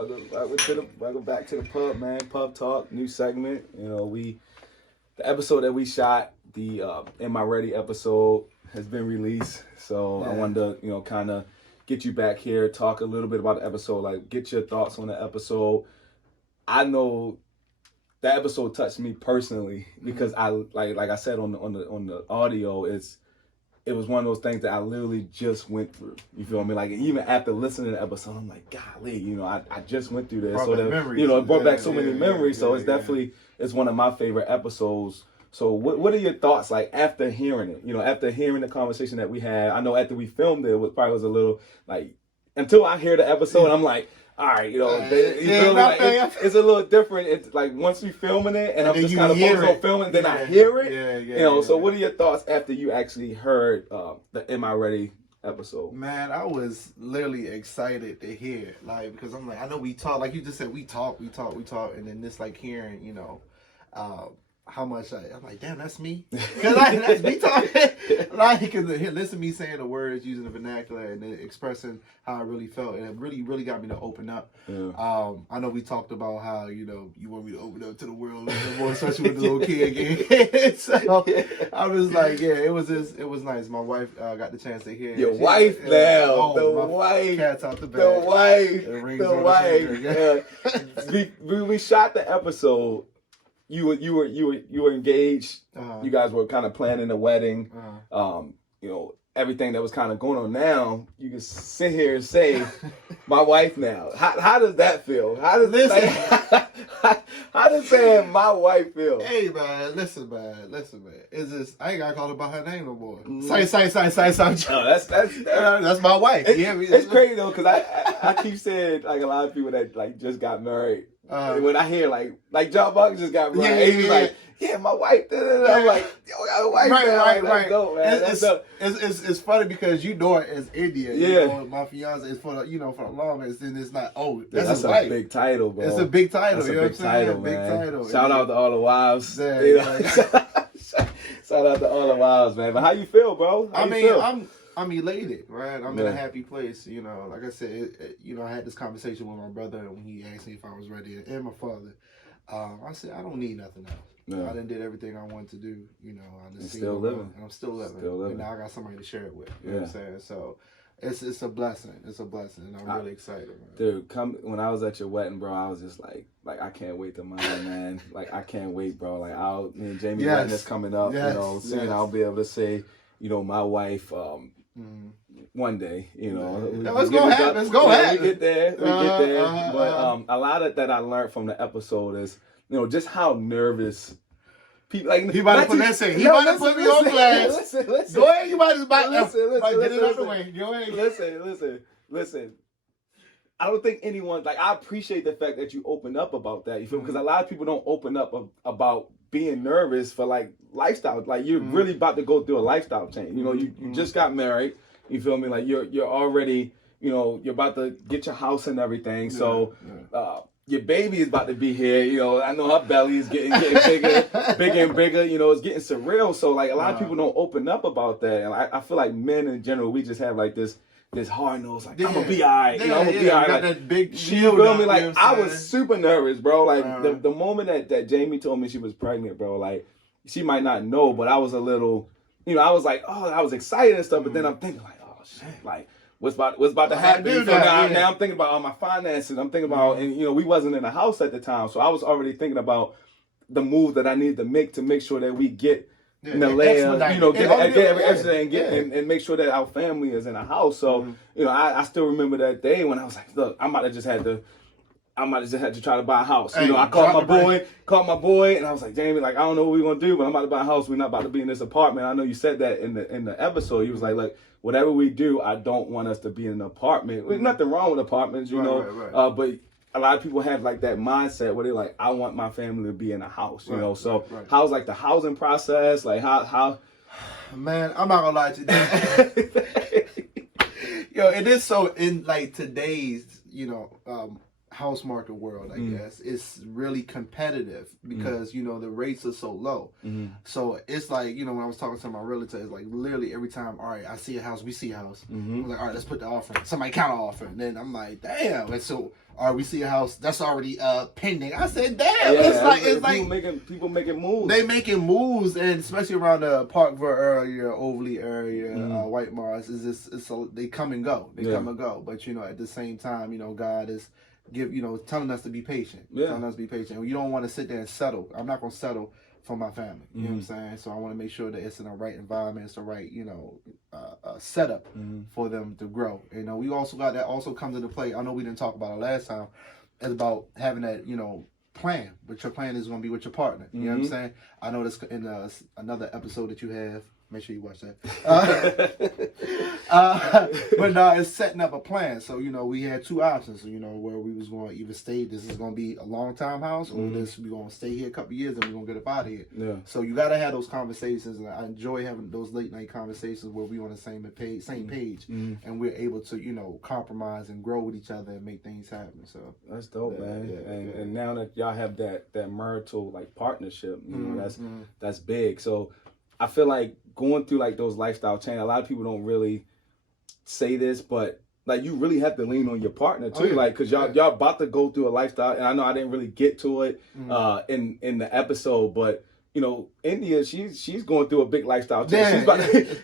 Welcome back to the pub, man. Pub talk, new segment. You know, the episode that we shot, the Am I Ready episode, has been released. So I wanted to, kind of get you back here, talk a little bit about the episode, like get your thoughts on the episode. I know that episode touched me personally because I like I said on the audio, it was one of those things that I literally just went through. You feel me? Like even after listening to the episode, I'm like, golly, I just went through this. So that it brought back so many memories. So it's definitely it's one of my favorite episodes. So what are your thoughts like after hearing it? After hearing the conversation that we had. I know after we filmed it, it probably was a little like until I hear the episode, I'm like, all right, it's a little different. It's like once we filming it, and I'm just kind of focused on filming, then I hear it. So what are your thoughts after you actually heard the Am I Ready episode? Man, I was literally excited to hear it, like because I'm like, I know we talk, like you just said, we talk, and then this like hearing, how much I'm like, damn, that's me. Cause that's me talking. Like, cause listen to me saying the words, using the vernacular, and then expressing how I really felt, and it really, really got me to open up. Yeah. I know we talked about how you want me to open up to the world a little more, especially with the little kid again. So I was like, it was nice. My wife got the chance to hear. Your wife now, the wife, cat's out the bag. The wife. We shot the episode. You were engaged. You guys were kind of planning the wedding. Everything that was kind of going on. Now you can sit here and say, "My wife now." How does that feel? How does saying "my wife" feel? Hey man, listen man. It's just I ain't gotta call her by her name no more. Say. No, that's my wife. It's crazy though, because I keep saying like a lot of people that like just got married. When I hear like John Buck just got married, he's like, "Yeah, my wife." I'm like, "Yo, I got a wife." Right. Let's go, man. It's funny because you know it as India. Yeah. My fiance is for the longest, and it's not. Oh, that's a big title, bro. It's a big title. That's you know big title, man. Big title. Shout Shout out to all the wives. Yeah, Shout out to all the wives, man. But how you feel, bro? I'm elated, right? I'm in a happy place, Like I said, I had this conversation with my brother when he asked me if I was ready, and my father. I said I don't need nothing else. No. I done did everything I wanted to do. I just still living. And I'm still living. And now I got somebody to share it with. You know what I'm saying? So it's a blessing. It's a blessing, and I'm really excited, man. Dude, when I was at your wedding, bro, I was just like I can't wait to mine, man. Like I can't wait, bro. Like me and Jamie wedding is coming up. Soon I'll be able to say, my wife. One day, Let's go happen. We get there. But a lot that I learned from the episode is, just how nervous people like. He about to put that in. He about to put me on class. Listen. Go ahead. You might just Listen. Get it out the way. Go ahead. Listen. I don't think anyone I appreciate the fact that you opened up about that. You feel because a lot of people don't open up about being nervous for lifestyle. Like you're really about to go through a lifestyle change. You just got married. You feel me? Like you're already, you're about to get your house and everything. So your baby is about to be here. I know her belly is getting bigger and bigger. It's getting surreal. So a lot of people don't open up about that. And I feel like men in general, we just have this hard nose, I'm gonna be all right. I'm gonna be all right. Got that big shield. You feel me? I was super nervous, bro. The moment that Jamie told me she was pregnant, bro, she might not know, but I was a little, I was like, oh, I was excited and stuff. But then I'm thinking oh shit, what's about to happen? Now I'm thinking about all my finances. I'm thinking about, and we wasn't in a house at the time, so I was already thinking about the move that I need to make sure that we get. Get everything and make sure that our family is in a house. So, I still remember that day when I was like, look, I might have just had to try to buy a house. I called my boy, and I was like, Jamie, I don't know what we're gonna do, but I'm about to buy a house. We're not about to be in this apartment. I know you said that in the episode. He was like, look, whatever we do, I don't want us to be in an apartment. There's nothing wrong with apartments, Right. But a lot of people have that mindset where they're like, I want my family to be in a house, So how's the housing process? How? Man, I'm not gonna lie to you. It is so in today's, house market world, I guess, it's really competitive because you know the rates are so low. So it's like, you know, when I was talking to my realtor, it's like literally every time, all right, I see a house, we see a house. I'm like, all right, let's put the offer in. Somebody counter offer, and then I'm like, damn. And so, all right, we see a house that's already pending. I said, damn. It's like people making moves. They making moves, and especially around the Parkville area, Overly area, White Mars, they come and go. They come and go. But you know, at the same time, you know, God is telling us to be patient. Telling us to be patient. You don't want to sit there and settle. I'm not gonna settle for my family. You know what I'm saying? So I want to make sure that it's in the right environment, it's the right, you know, setup for them to grow. You know, we also got that also comes into play. I know we didn't talk about it last time. It's about having that, you know, plan. But your plan is going to be with your partner. You know what I'm saying? I know this in another episode that you have. Make sure you watch that. But no, it's setting up a plan. So, you know, we had two options, you know, where we was going to either stay, this is going to be a long-time house, or this we're going to stay here a couple of years and we're going to get up out of here. Yeah. So you got to have those conversations, and I enjoy having those late-night conversations where we're on the same page, and we're able to, you know, compromise and grow with each other and make things happen. So that's dope, man. And now that y'all have that marital, like, partnership, you know, that's big. So I feel like going through like those lifestyle changes, a lot of people don't really say this, but like you really have to lean on your partner too, like because y'all about to go through a lifestyle, and I know I didn't really get to it in the episode, but you know, India, she's going through a big lifestyle change.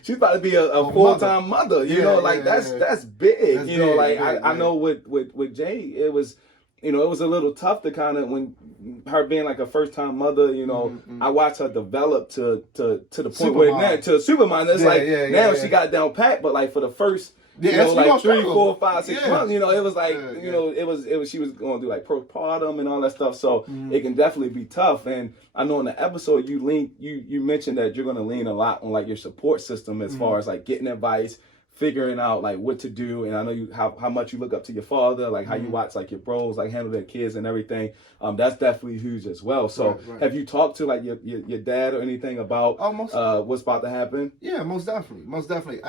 She's about to be a full-time mother. You know, like that's big. That's, you know, like I know with Jay, it was. You know, it was a little tough to kind of, when her being like a first-time mother, you know, I watched her develop to the point where now to a supermom. It's now she got down pat, but like for the first, you know, like 3, 4, 5, 6 months, you know, it was like, you know, it was she was going through like postpartum and all that stuff. So it can definitely be tough. And I know in the episode you mentioned that you're going to lean a lot on like your support system as far as like getting advice, figuring out like what to do. And I know you how much you look up to your father, like how you watch like your bros like handle their kids and everything. That's definitely huge as well. So have you talked to like your dad or anything about what's about to happen? Yeah, most definitely.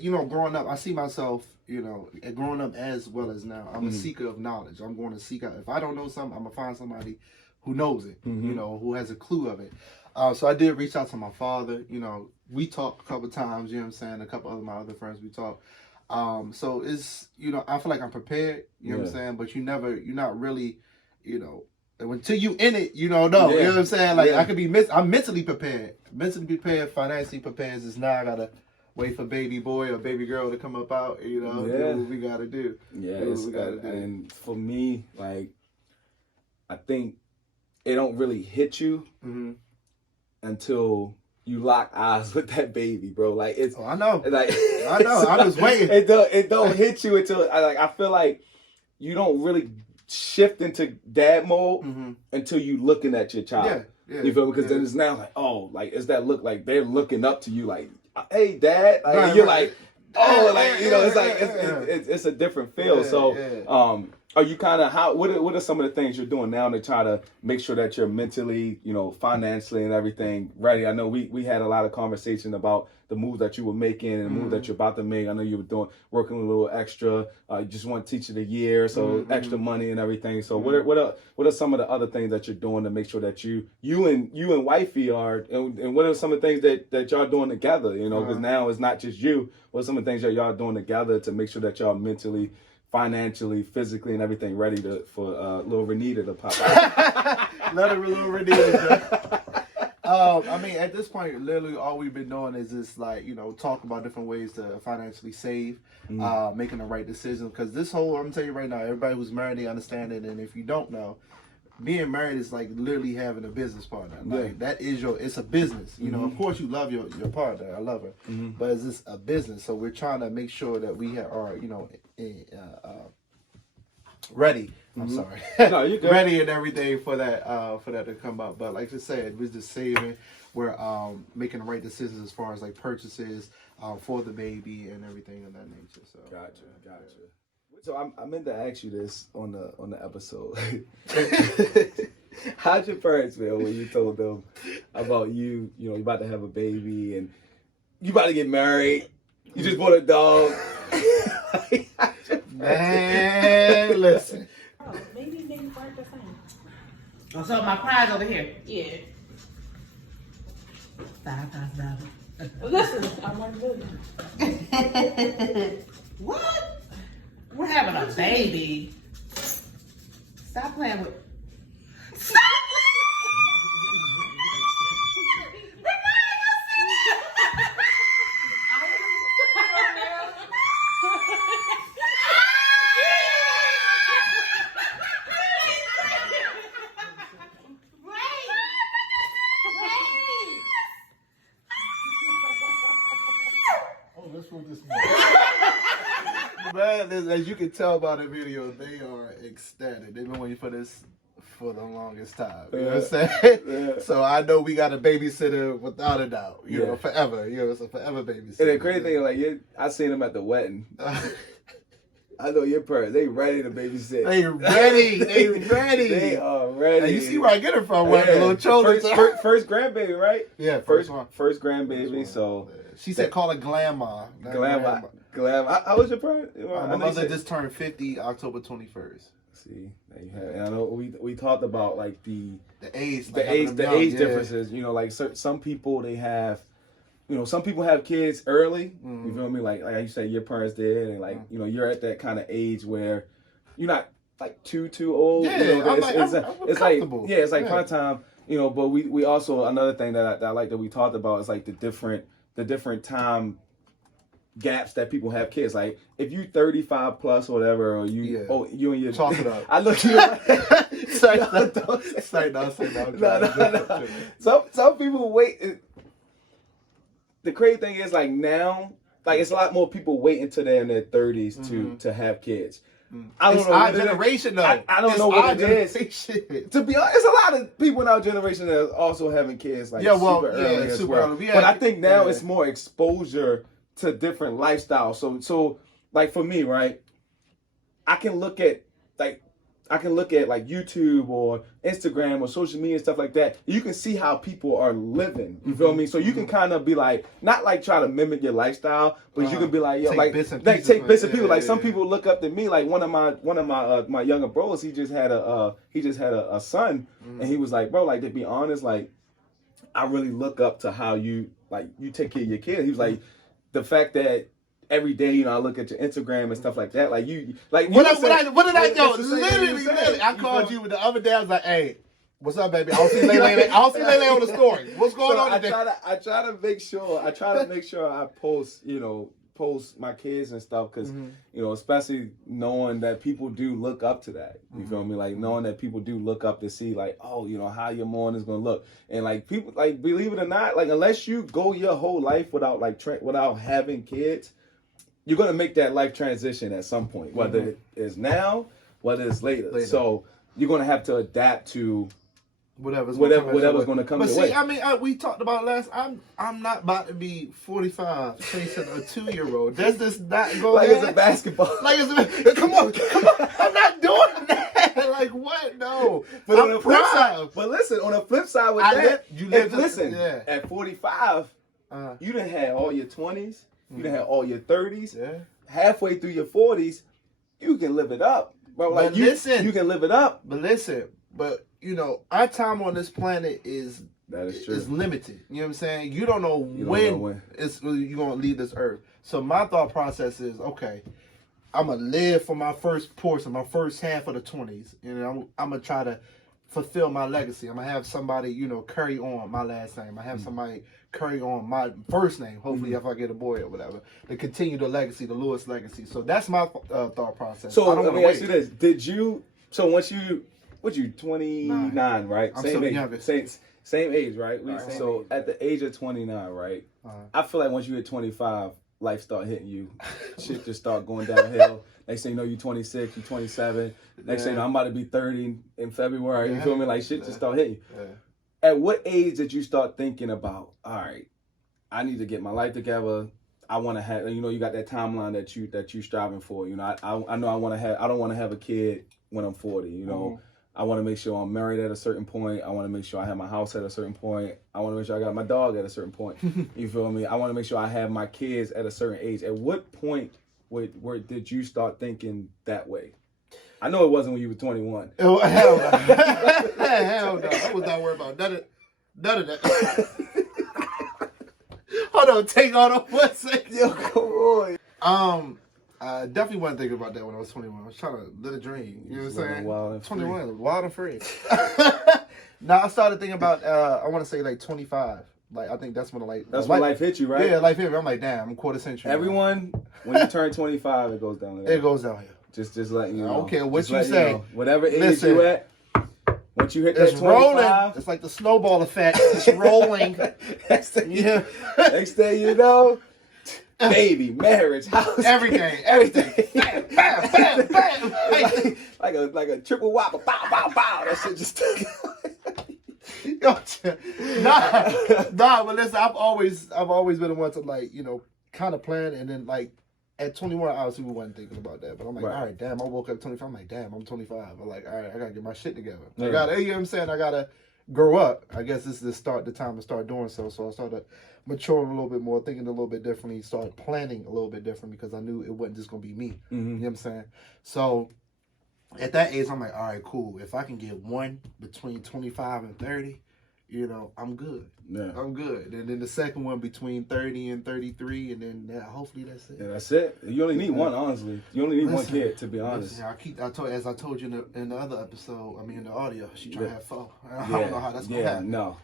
You know, growing up, I see myself, you know, growing up as well as now, I'm a seeker of knowledge. I'm going to seek out. If I don't know something, I'm gonna find somebody who knows it, you know, who has a clue of it. So I did reach out to my father. You know, we talked a couple times, you know what I'm saying? A couple of my other friends we talked. So it's, you know, I feel like I'm prepared, you know what I'm saying? But you're not really, you know, until you in it, you don't know. You know what I'm saying? Like I could be, I'm mentally prepared. Financially prepared. Is now I gotta wait for baby boy or baby girl to come up out, you know, do what we gotta do. Yeah, and for me, like, I think it don't really hit you until you lock eyes with that baby, bro. Like it's. Oh, I know. Like I know. I was waiting. It don't hit you until I feel like you don't really shift into dad mode until you looking at your child. Yeah. You feel me? Because then it's now like, oh, like it's that look like they're looking up to you like, hey, dad. Like you're like, oh, like you know, it's like it's a different feel. So are you kind of what are some of the things you're doing now to try to make sure that you're mentally, you know, financially and everything ready? I know we had a lot of conversation about the moves that you were making and the moves that you're about to make. I know you were working a little extra. You just want Teacher of the Year, so extra money and everything. So what are some of the other things that you're doing to make sure that you and wifey are, and what are some of the things that y'all doing together? You know, because now it's not just you. What are some of the things that y'all doing together to make sure that y'all mentally, financially, physically, and everything ready for little Renita to pop out? Let her little Renita. I mean, at this point, literally all we've been doing is just like, you know, talk about different ways to financially save, making the right decision. Because this whole, I'm gonna tell you right now, everybody who's married, they understand it. And if you don't know, being married is like literally having a business partner. Like that is it's a business. You know, of course you love your partner. I love her, but it's just a business. So we're trying to make sure that we are, you know, ready. I'm sorry. No, you good. Ready and everything for that to come up. But like I said, we're just saving. We're making the right decisions as far as like purchases for the baby and everything of that nature. So gotcha. So I meant to ask you this on the episode. How'd your parents feel when you told them about you know, you're about to have a baby and you about to get married? You just bought a dog. Man, listen. Oh, so my prize over here. Yeah. $5,000. Listen, I want to do that. What? We're having a baby. Stop playing with. Stop Oh, that's what this man, as you can tell by the video, they are ecstatic. They've been waiting for this for the longest time. You know what I'm saying? Yeah. So I know we got a babysitter without a doubt. You know, Yeah. forever. You know, it's a forever babysitter. And the crazy thing, like, I seen them at the wedding. I know your parents. They ready to babysit. They ready. They ready. They are ready. And you see where I get it from? Where the little children. First grandbaby, right? Yeah, First one. grandbaby. So She said call her Glamma. not Glam. How was your parents? My mother just turned 50 October 21st. See, there you have it. And I know we talked about like the age, differences. You know, like some people they have, you know, some people have kids early. You feel me? Like you said, your parents did, and like you know, you're at that kind of age where you're not like too old. Yeah, you know, I'm it's like comfortable. it's like prime time. You know, but we also another thing that I like that we talked about is like the different time gaps that people have kids. Like if you 35 plus or whatever, or you you and your talk it up. I look you like, Say no. Some people wait. The crazy thing is like now, like it's a lot more people wait until they're in their 30s to have kids. I don't it's know our what it is. generation though. I don't It's know what our it is. generation. To be honest, it's a lot of people in our generation that are also having kids like super early as well. early. But I think now it's more exposure to different lifestyles. So like for me, right? I can look at like YouTube or Instagram or social media and stuff like that. You can see how people are living. You feel me? So you can kind of be like, not like try to mimic your lifestyle, but you can be like, yo, take like bits and take pieces, bits and pieces. yeah, Like yeah, some yeah. people look up to me. Like one of my younger bros, he just had a son, and he was like, bro, like to be honest, like I really look up to how you take care of your kid. He was like, the fact that every day, you know, I look at your Instagram and stuff like that. Like you, like What did I do? It's the same thing you Literally, said. I called you the other day. I was like, "Hey, what's up, baby? I'll see Lele. I'll see Lele on the story. What's going on today?" I try to make sure I post my kids and stuff because you know, especially knowing that people do look up to that. You feel me? Like knowing that people do look up to see like, oh, you know, how your morning's gonna look, and like people, like believe it or not, like unless you go your whole life without like without having kids, you're gonna make that life transition at some point, whether it is now, whether it's later. So you're gonna have to adapt to whatever's gonna come But your see, way. I mean, we talked about last. I'm not about to be 45 chasing a 2-year-old. That's just not going. Like it's a basketball. Like come on. I'm not doing that. Like what? No. But on I'm the flip proud. side, but listen, on the flip side with at 45, you done had all your 20s, you done had all your 30s. Yeah. Halfway through your 40s, you can live it up, bro. Like But listen, you can live it up. But listen, you know, our time on this planet is limited. You know what I'm saying? You don't know when you're gonna leave this earth. So my thought process is, okay, I'm gonna live for my first portion, my first half of the 20s. You know, I'm gonna try to fulfill my legacy. I'm gonna have somebody, you know, carry on my last name. I have somebody carry on my first name. Hopefully, if I get a boy or whatever, to continue the legacy, the Lewis legacy. So that's my thought process. So I don't let me wanna ask you this: did you? So once you, 29, right? I'm Same still age, younger. same age, right? Right. So at the age of 29, right? I feel like once you hit 25, life start hitting you. Shit just start going downhill. Next thing you know, you're 26, you're 27. Next thing you know, I'm about to be 30 in February. You feel me? Like shit just start hitting you. Yeah. At what age did you start thinking about, all right, I need to get my life together. I want to have, you know, you got that timeline that you striving for. You know, I know I don't want to have a kid when I'm 40. You know, I want to make sure I'm married at a certain point. I want to make sure I have my house at a certain point. I want to make sure I got my dog at a certain point. You feel me? I want to make sure I have my kids at a certain age. At what point where did you start thinking that way? I know it wasn't when you were 21. Oh, hell no. Hell no. I was not worried about none of that. Hold on, take on a 1 second. Yo, come on. I definitely wasn't thinking about that when I was 21. I was trying to live a dream. You know what I'm saying? Wild and free. 21, wild and free. Now I started thinking about, I want to say like 25. Like, I think that's when That's when life hit you, right? Yeah, life hit me. I'm like, damn, I'm quarter century. Everyone, when you turn 25, it goes down. It goes down here. Just letting you know. I don't care what Just you letting say. know. Whatever age Listen. you at, once you hit that It's 25, rolling. It's like the snowball effect. It's rolling. next thing Yeah. next thing you know, baby, marriage, house, Everything. Bam, bam, bam, bam. like a triple whopper, bow, bow, bow. That shit just nah, but listen, I've always been the one to, like, you know, kind of plan, and then like at 21, obviously we wasn't thinking about that, but I'm like, Right. all right, damn, I woke up at 25. I'm like, damn, I'm 25. I'm like, all right, I gotta get my shit together. Yeah. I gotta, you know what I'm saying? I gotta grow up. I guess this is the time to start doing so. So I started maturing a little bit more, thinking a little bit differently, started planning a little bit different because I knew it wasn't just gonna be me. You know what I'm saying? So at that age, I'm like, all right, cool. If I can get one between 25 and 30, you know, I'm good. Yeah. I'm good. And then the second one between 30 and 33, and then hopefully that's it. Yeah, that's it. You only need one, honestly. You only need one Listen, kid, to be honest. Listen, as I told you in the other episode, in the audio, she trying to have four. I Yeah. don't know how that's gonna happen. No.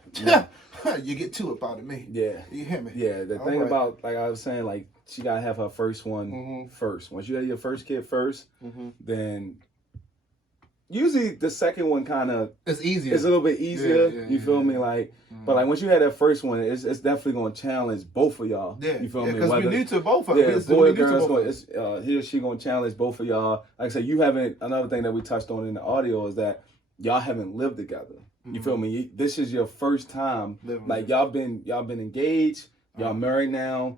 You get two up out of me. Yeah. You hear me? Yeah, the All thing right. about, like I was saying, like, she gotta have her first one first. Once you have your first kid first, then usually the second one kind of It's easier. it's a little bit easier. Yeah, You feel me? Like, but like once you had that first one, it's definitely gonna challenge both of y'all. Yeah, You feel me? because we Whether- need to both of Yeah, us. boy or girl, he or she gonna challenge both of y'all. Like I said, you haven't. Another thing that we touched on in the audio is that y'all haven't lived together. You feel me? This is your first time. Living Like y'all been engaged. Y'all married now.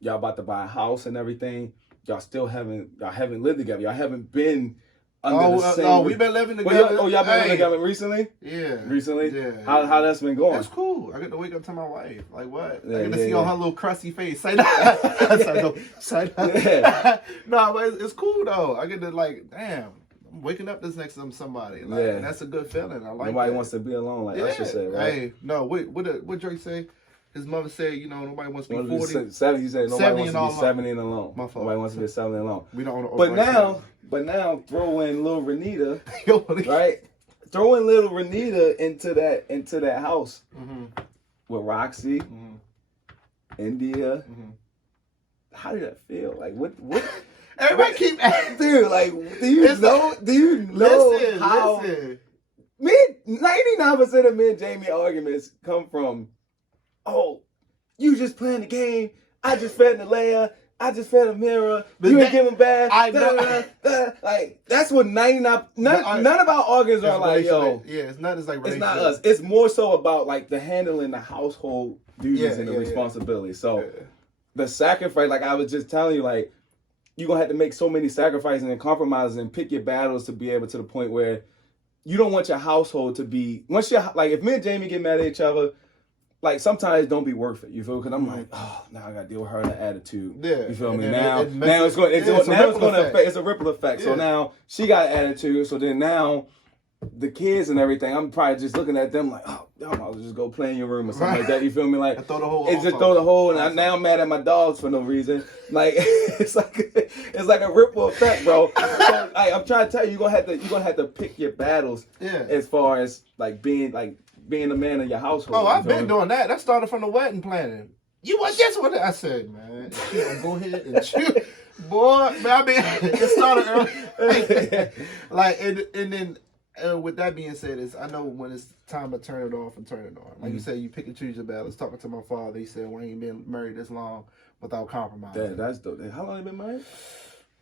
Y'all about to buy a house and everything. Y'all haven't lived together. Y'all haven't been under the same. We've been living Well, together. y'all been living together recently? Yeah. Recently? Yeah. How that's been going? That's cool. I get to wake up to my wife. Like what? Yeah, I get to yeah, see on yeah. her little crusty face. Say that. Say that. Yeah. No, but it's cool though. I get to, like, damn, I'm waking up this next to somebody. Like, Yeah. and that's a good feeling. I like Nobody that. wants to be alone, like Yeah. Usher said, right? Hey, no, what Drake say? His mother said, you know, nobody wants to be 40. 70, you said nobody 70 wants and to all be alone. 70 and alone. My fault. Nobody wants to be 70 and alone. We don't. But now, throw in little Renita, Yo, right? Throw in little Renita into that house with Roxy, India. How did that feel? Like what? Everybody keep asking. Dude, like, do you know how? Listen. 99% of me and Jamie arguments come from, oh, you just playing the game. I just fed Nalea. I just fed Amira. You ain't giving back. I know. Like, that's what 99. None of our arguments are like, yo. Yeah, it's not. It's like It's not us. It's more so about like the handling the household duties and the yeah. responsibility. So the sacrifice, like I was just telling you, like you're gonna have to make so many sacrifices and compromises and pick your battles to be able to the point where you don't want your household to be once you're like if me and Jamie get mad at each other, like sometimes it don't be worth it. You feel? Because I'm like, oh, now I gotta deal with her and the attitude. Yeah, you feel and me? then Now it it's going. it's a Now it's ripple going to effect. affect. It's a ripple effect. So Yeah. now she got an attitude. So then now the kids and everything, I'm probably just looking at them like, oh, y'all might as well just go play in your room or something like that. You feel me? Like, And throw the whole it's just off throw the off. whole, and now I'm mad at my dogs for no reason. Like, it's like a ripple effect, bro. So, I'm trying to tell you, you're gonna have to pick your battles. Yeah. As far as being the man of your household. Oh, you I've feel been me? doing that. That started from the wedding planning. You want this one? I said, man, go ahead and choose. Boy, man, I mean, it started early. Like, and then with that being said, is I know when it's time to turn it off and turn it on. Like you said, you pick and choose your battles. Talking to my father, he said, "Why ain't been married this long without compromising?" That's dope. How long you been married?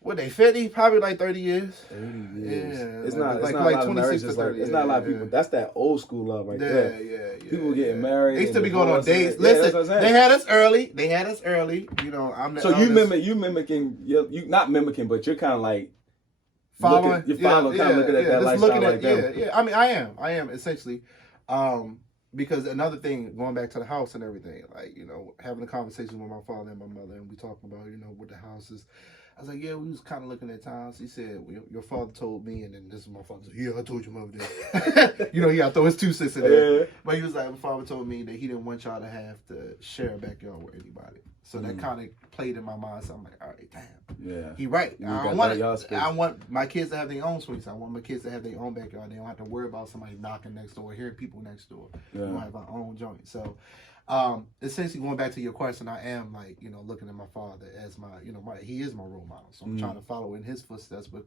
What they 50? Probably like 30 years. 30 years. Yeah, It's like not a lot of 26 marriages. to Like, 30, it's not a lot of yeah, people. yeah. That's that old school love right there. Yeah. People getting married. They used to and be going on divorcing. dates. Yeah, that's Listen, what I'm saying. they had us early. You know, I'm the So you eldest. mimicking. You not mimicking, but you're kind of like Following, You're following, kind of looking at that just lifestyle looking at, like that. yeah. I mean, I am essentially, because another thing, going back to the house and everything, like, you know, having a conversation with my father and my mother, and we talking about, you know, what the house is I was like, yeah, we was kind of looking at times. He said, well, your father told me, and then this is my father said, yeah, I told your mother that. You know, he got to throw his 2 cents in there. Yeah. But he was like, my father told me that he didn't want y'all to have to share a backyard with anybody. So that kind of played in my mind. So I'm like, all right, damn. Yeah. He right. You I got want that y'all space. I want my kids to have their own suites. I want my kids to have their own backyard. They don't have to worry about somebody knocking next door, hearing people next door. Yeah. We have our own joint. So essentially going back to your question, I am like, you know, looking at my father as my, you know, he is my role model. So I'm trying to follow in his footsteps, but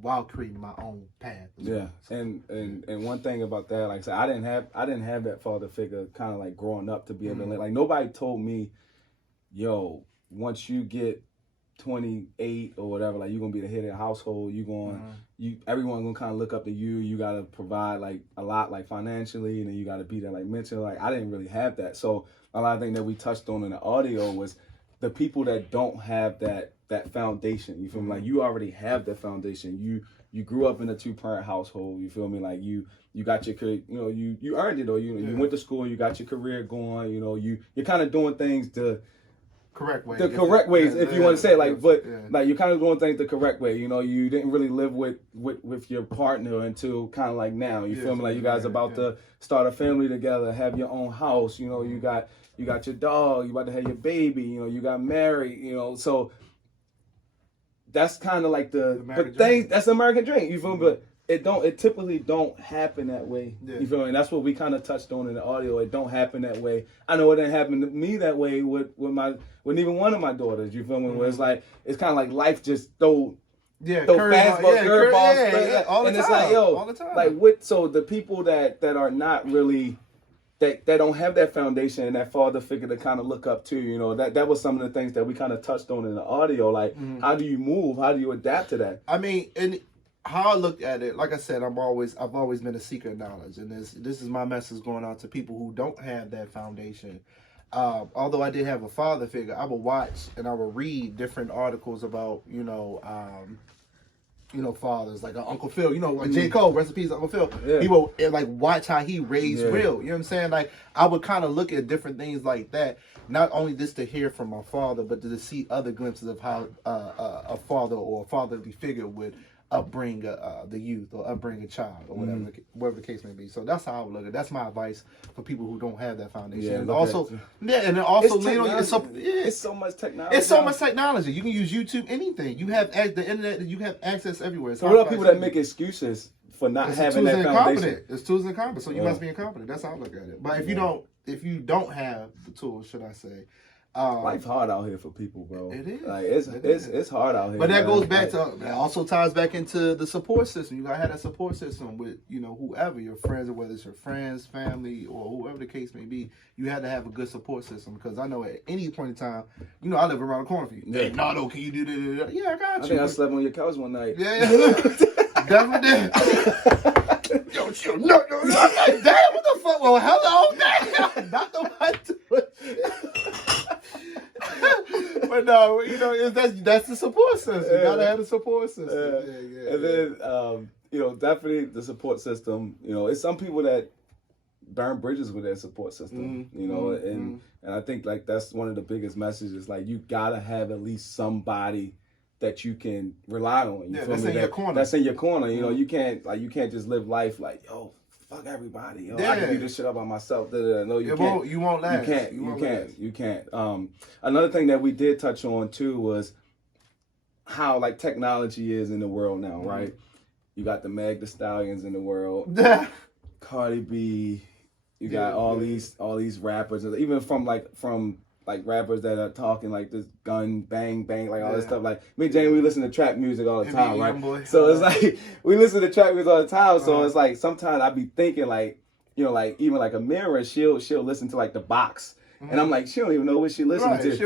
while creating my own path. Yeah, and one thing about that, like I said, I didn't have that father figure kind of like growing up to be able to like nobody told me, yo, once you get 28 or whatever, like you're gonna be the head of the household. Everyone gonna kind of look up to you. You gotta provide like a lot, like financially, and then you gotta be there like mentally. Like I didn't really have that. So a lot of things that we touched on in the audio was the people that don't have that foundation. You feel me? Like you already have that foundation. You grew up in a 2-parent household. You feel me? Like you got your career. You know, you earned it, or you went to school. You got your career going. You know, you're kind of doing things correct way. The correct ways, if you want to say it, like, but like you're kind of doing things the correct way. You know, you didn't really live with your partner until kind of like now. You feel me? Like you guys about to start a family together, have your own house. You know, you got your dog. You about to have your baby. You know, you got married. You know, so that's kind of like the thing. That's the American dream. You feel me? But it typically don't happen that way. You feel me? And that's what we kind of touched on in the audio. It don't happen that way. I know it didn't happen to me that way with even one of my daughters. You feel me? Where it's like it's kind of like life just throw fastball, curveballs, all the and time. it's like all the time. like so the people that are not really that don't have that foundation and that father figure to kind of look up to, you know, that was some of the things that we kind of touched on in the audio. Like, how do you move? How do you adapt to that? I mean, and how I looked at it, like I said, I've always been a seeker of knowledge, and this is my message going out to people who don't have that foundation. Although I did have a father figure, I would watch and I would read different articles about, fathers like Uncle Phil, like J. Cole, rest in peace, Uncle Phil. Yeah. He would like watch how he raised real. You know what I'm saying? Like I would kind of look at different things like that. Not only just to hear from my father, but to see other glimpses of how a father or a fatherly figure would upbring the youth or upbring a child or whatever the case may be. So that's how I would look at it. That's my advice for people who don't have that foundation. Yeah, and also, it's so much technology. It's so much technology. You can use YouTube, anything. You have the internet. You have access everywhere. So what are people that make excuses for not having that foundation? It's tools and incompetent. So you must be incompetent. That's how I look at it. But if you don't have the tools, should I say? Life's hard out here for people, bro. It is. Like it's hard out here. But that goes back to that also ties back into the support system. You gotta have that support system with whoever your friends, or whether it's your friends, family, or whoever the case may be. You have to have a good support system because I know at any point in time, I live around the corner for you. Yeah. Hey, Nardo, can you do that? Yeah, I got you. I think I slept on your couch one night. Yeah. Definitely did. Yo, chill. No. Damn, what the fuck? Well, hello, damn. Not the one to But no, that's the support system. You gotta have the support system. Yeah. And then, definitely the support system. It's some people that burn bridges with their support system. And I think like that's one of the biggest messages. Like you gotta have at least somebody that you can rely on. That's in your corner. That's in your corner. You can't just live life like, yo, fuck everybody. I can do this shit all by myself. No, you can't. You won't last. You can't. Another thing that we did touch on too was how like technology is in the world now, right? You got the Meg Thee Stallions in the world, Cardi B. You got all these rappers, even from rappers that are talking like this gun bang bang, like all this stuff. Like me and Jane, we listen to trap music all the time, right? Boy. So it's like we listen to trap music all the time. So it's like sometimes I be thinking like, like even like Amira, she'll listen to like The Box. And I'm like, she don't even know what she listening to. She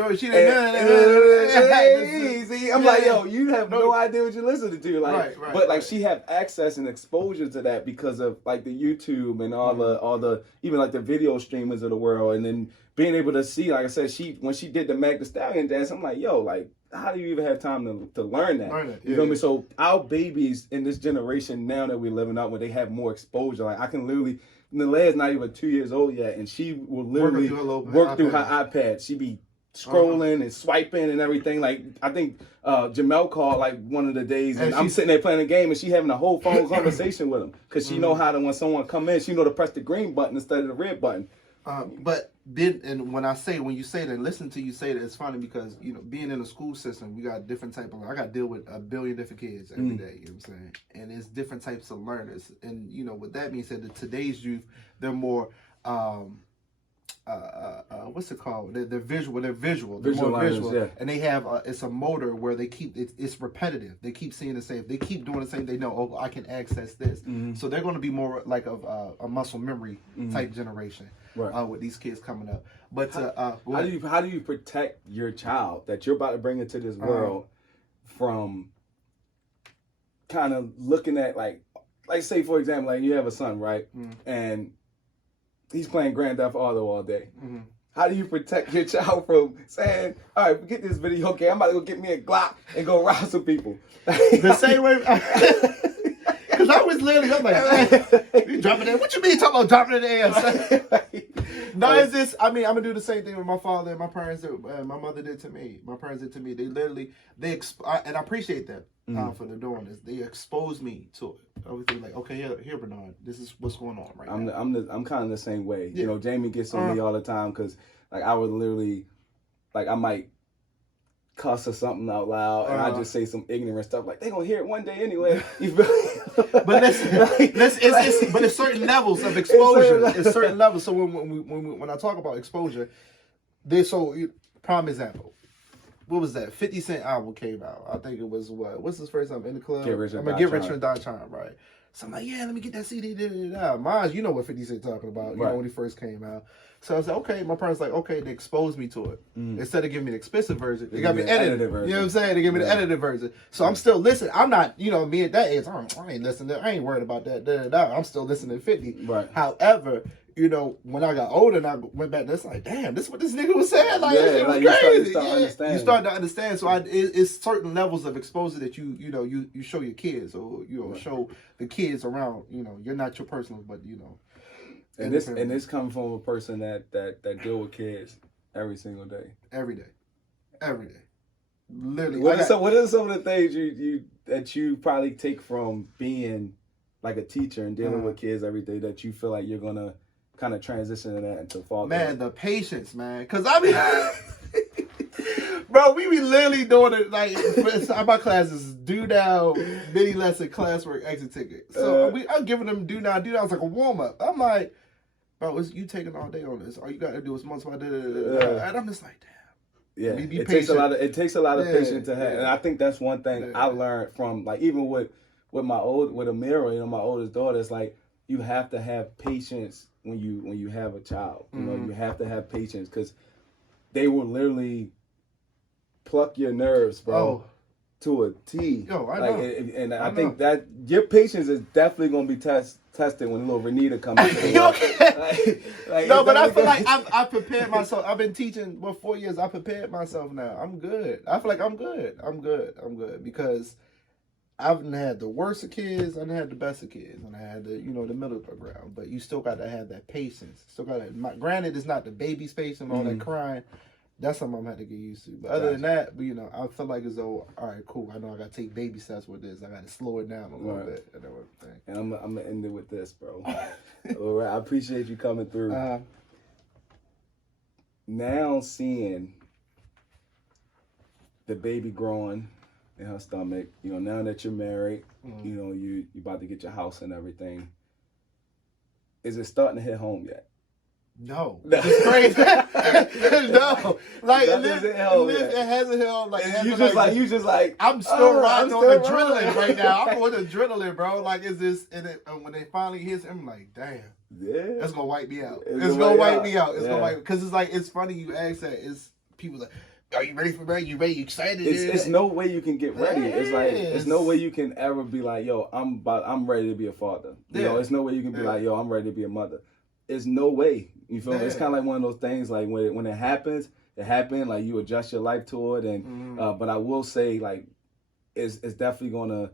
I'm like, yo, you have no idea what you're listening to. Like, but like she have access and exposure to that because of like the YouTube and all the even like the video streamers of the world, and then being able to see, like I said, when she did the Meg Thee Stallion dance, I'm like, yo, like, how do you even have time to learn that? You feel me? So our babies in this generation now that we're living out, when they have more exposure, like I can literally. Nalea's not even 2 years old yet, and she will literally work through her iPad. She be scrolling and swiping and everything. Like I think Jamel called like one of the days, and And I'm she's- sitting there playing a game, and she having a whole phone conversation with him because she know how to, when someone come in, she know to press the green button instead of the red button. But when you say that, listen to you say that, it's funny because being in the school system, we got different type of. I got to deal with 1 billion different kids every day. You know what I'm saying? And it's different types of learners, and what that means is that today's youth, they're more. What's it called? They're visual. They're visual. They're Visual more learners, visual, yeah. and they have it's a motor where they keep it's repetitive. They keep seeing the same. If they keep doing the same, they know. Oh, I can access this. So they're going to be more like a muscle memory type generation. Right. With these kids coming up, but How do you protect your child that you're about to bring into this world from kind of looking at like say for example, like you have a son, right? And he's playing Grand Theft Auto all day. How do you protect your child from saying, all right, forget this video game, I'm about to go get me a Glock and go rob some people? the same way. Because I was literally, I'm like, you dropping it? What you mean talking about dropping it in the air? No, it's this. I mean, I'm gonna do the same thing with my father and my parents. My mother did to me. My parents did to me. They literally, and I appreciate that for them doing this. They exposed me to it. Everything like, okay, here, Bernard, this is what's going on right now. I'm kind of the same way. Yeah. Jamie gets on me all the time because like I would literally, like I might cuss or something out loud and I just say some ignorant stuff like they gonna hear it one day anyway. You feel? But it's certain levels of exposure. It's certain levels. So when I talk about exposure, prime example. What was that? 50 Cent album came out. I think it was what's his first album? In the Club? Get Rich or Get Die Rich Trying. or Die Trying, right? So I'm like, yeah, let me get that CD. Mine, you know what 50 Cent talking about, you know, when he first came out. So I was like, okay, my parents like, okay, they exposed me to it. Instead of giving me the expensive version, they got me edited version. You know what I'm saying? They gave me the edited version. So I'm still listening. I'm not, me at that age, I ain't listening. I ain't worried about that. I'm still listening to 50. Right. However, when I got older and I went back, it's like, damn, this is what this nigga was saying. Like, Yeah, this shit was like, crazy. you start to understand. You start to understand. So it's certain levels of exposure that you show your kids, or show the kids around. You're not your personal, but And this comes from a person that deal with kids every single day. every day, literally. What are some of the things that you probably take from being like a teacher and dealing with kids every day that you feel like you're gonna kind of transition that into fatherhood? Man, the patience, man. Because I mean, bro, we be literally doing it like my classes do now, mini lesson, classwork, exit ticket. So I'm giving them do now. It's like a warm up. I'm like, bro, you taking all day on this? All you got to do is multiply. And I'm just like, damn. Yeah, Be it takes a patient. lot of patience to have, yeah. and I think that's one thing Yeah. I learned from like even with Amira, my oldest daughter. It's like you have to have patience when you have a child. You have to have patience because they will literally pluck your nerves, bro, to a T. Yo, I like, know. and I I think know. that your patience is definitely gonna be tested when little Renita comes in. You okay? No, but I feel like I'm. I prepared myself. I've been teaching 4 years. I prepared myself now. I'm good. I feel like I'm good. I'm good because I've had the worst of kids. I've had the best of kids, and I had the the middle ground. But you still got to have that patience. Still got to. Granted, it's not the baby space and all that crying. That's something I'm gonna have to get used to. But other than that, I feel like as though, all right, cool. I know I gotta take baby steps with this. I gotta slow it down a little bit and everything. And I'm gonna end it with this, bro. All right, I appreciate you coming through. Now seeing the baby growing in her stomach, now that you're married, you about to get your house and everything. Is it starting to hit home yet? No, it's crazy. No, like That doesn't help yet. it hasn't held. Like it You hasn't, just like I'm still riding on I'm the still adrenaline riding. right now. I'm on the adrenaline, bro. Like, is this? And when they finally hits, I'm like, damn, Yeah. that's gonna wipe me out. It's It's gonna gonna wipe wipe me out. It's Yeah. gonna wipe because it's like it's funny you ask that. It's people like, are you ready for marriage? You ready? You excited? It's no way you can get ready. It's like Yes. it's no way you can ever be like, yo, I'm ready to be a father. Yeah. It's no way you can be Yeah. like, yo, I'm ready to be a mother. It's no way. You feel me? It's Yeah. kind of like one of those things. Like when it happens, it happened. Like you adjust your life to it, and but I will say like, it's definitely gonna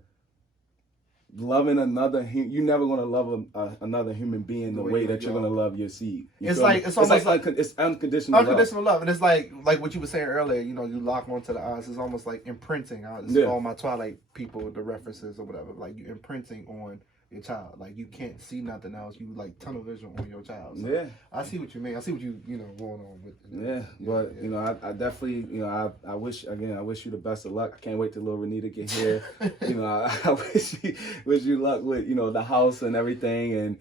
loving another, you never gonna love another human being the way that you're gonna love your seed. You It's feel like- me? it's almost like it's unconditional. Unconditional love. And it's like what you were saying earlier, you know, you lock onto the eyes. It's almost like imprinting. It's Yeah. all my Twilight people, the references or whatever. Like you imprinting on your child. Like you can't see nothing else. You like tunnel vision on your child. So Yeah. I see what you mean. I see what you know going on with. Yeah, but you know, I definitely, you know, I wish you the best of luck. I can't wait till little Renita get here. You know, I wish you luck with, you know, the house and everything, and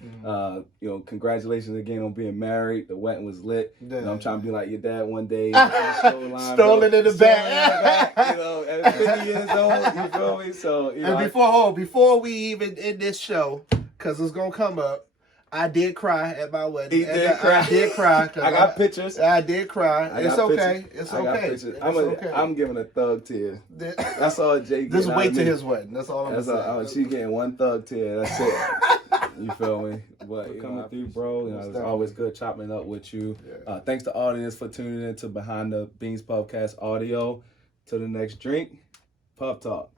you know, congratulations again on being married. The wedding was lit. Yeah. You know, I'm trying to be like your dad one day. Strolling in the back. You know, at 50 years old. You feel me? So you know, And before we even end this show, because it's gonna come up. I did cry at my wedding. He did cry. I did cry. 'Cause I got pictures. I did cry. I It's got okay. pictures. It's I got okay. pictures. It's I'm okay. giving a thug tear. Just That's all Jake. wait till his wedding. That's all I'm That's saying. she getting one thug tear. That's it. You feel me? But you coming through, bro. You know, it's always good chopping up with you. Yeah. Thanks to the audience for tuning in to Behind the Beans Podcast audio. Till the next drink, Puff Talk.